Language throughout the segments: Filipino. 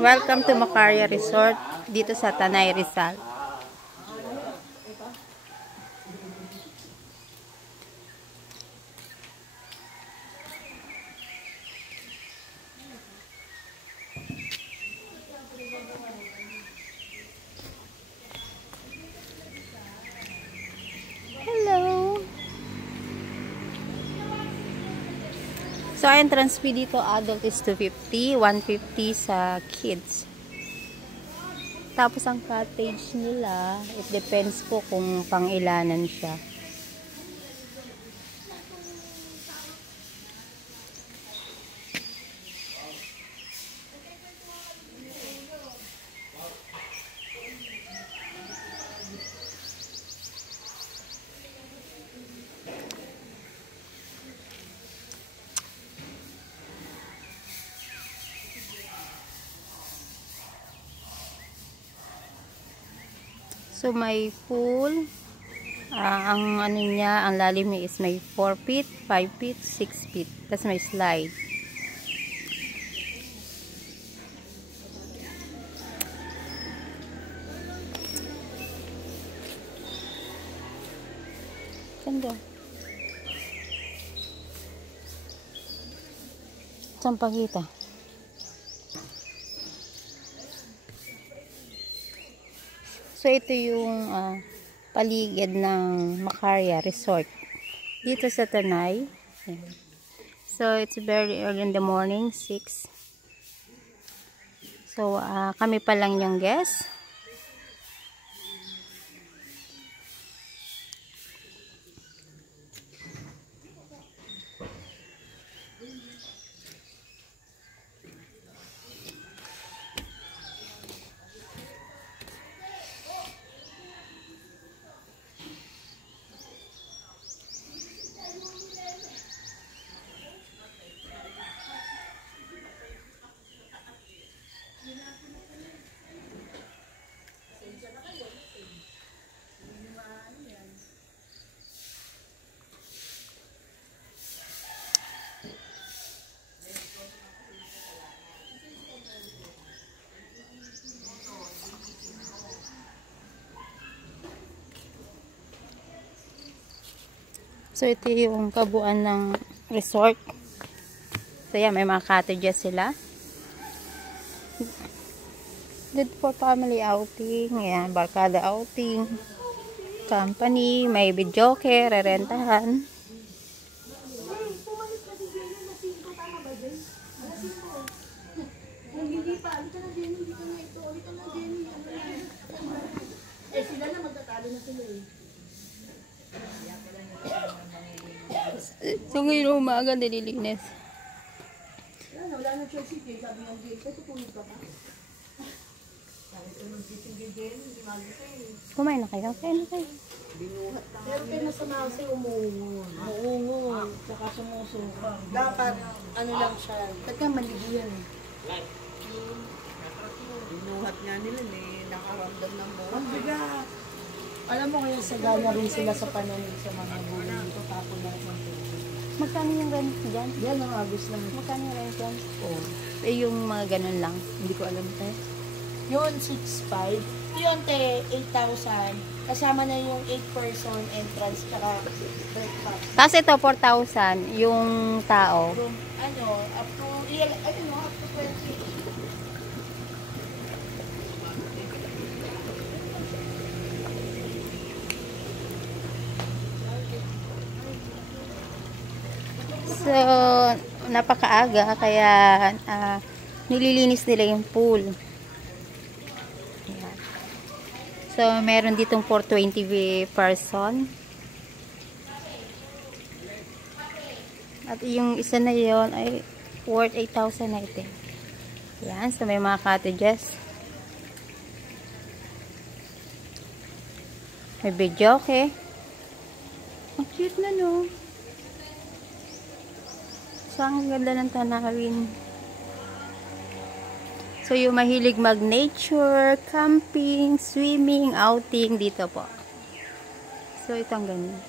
Welcome to Macaria Resort dito sa Tanay, Rizal. Hello. So entrance fee dito adult is 250, 150 sa kids. Tapos ang cottage nila, it depends po kung pang-ilanan siya. So may pool, ang ano niya, ang lalim niya is may 4 feet, 5 feet, 6 feet. Tapos may slide. Ganda. Saan pa kita? So, ito yung paligid ng Macaria Resort dito sa Tanay. So, it's very early in the morning, 6. So, kami pa lang yung guest. So, ito yung kabuuan ng resort. So, yan, may mga cottages sila. Good for family outing. Yan, barkada outing. Company, may videoke, rerentahan. So ngayon umaga nililinis. Wala na choice eh. Sabi ng Jay, tutulog ka pa. Sabi ko ng Jay, hindi magising. Kumain na kayo? Kain na kayo. Pero kayo nasa mouse ay umuungon. Umuungon. Tsaka sumusuka. Dapat, ano lang siya. Tagka maligiyan eh. Binuhat nga nila eh. Nakaramdam ng buwan. Ang bigat. Alam mo kaya sagana rin sila sa pananim sa mga gulay dito. Tapos na ng Magkano yung rent dyan? yan ang agos lang. Magkano yung rent dyan? Oo. Eh, yung mga ganun lang. Hindi ko alam tayo. Yun, 6,500. Yun, te, 8,000. Kasama na yung 8-person entrance tsaka breakfast. Tapos ito, 4,000 yung tao. Room, ano, up to, up to 20. So, napakaaga kaya nililinis nila yung pool. Ayan. So, meron ditong 420 person. At yung isa na yon ay worth 8,000 na ito. Ayan. So, may mga cottages. May video, okay? Ang cute na, no? So, ang ganda ng tanawin. So, yung mahilig mag-nature, camping, swimming, outing, dito po. So, ito ang ganyan.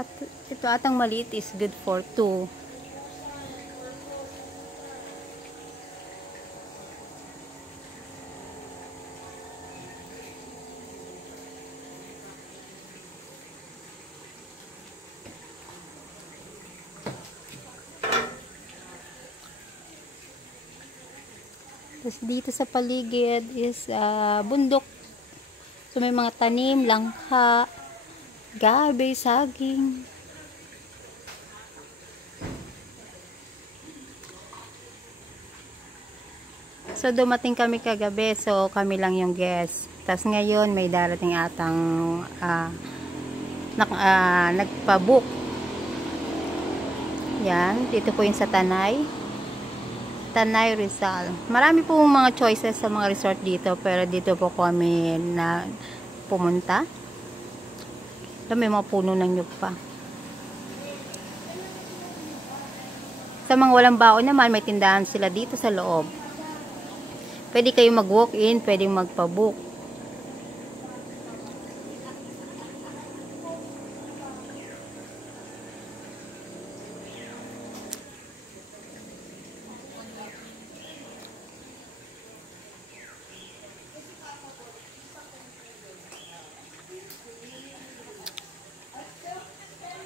At ito atang maliit is good for 2. Tapos dito sa paligid is bundok. So may mga tanim, langka, gabi, saging. So dumating kami kagabi, so kami lang yung guest. Tapos ngayon may darating atang nagpa-book. Yan, dito po yung sa Tanay Rizal. Marami po mga choices sa mga resort dito, pero dito po kami na pumunta. So, may mga puno ng nyug pa. Sa mga walang baon naman, may tindahan sila dito sa loob. Pwede kayo mag-walk-in, pwedeng magpa-book.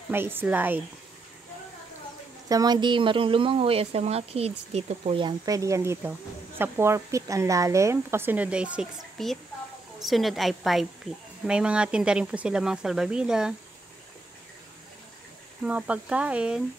May slide. Sa mga di marunong lumangoy o sa mga kids, dito po yan. Pwede yan dito. Sa 4 feet ang lalim. Kasunod ay 6 feet. Sunod ay 5 feet. May mga tinda rin po sila mga salbabida. Mga pagkain.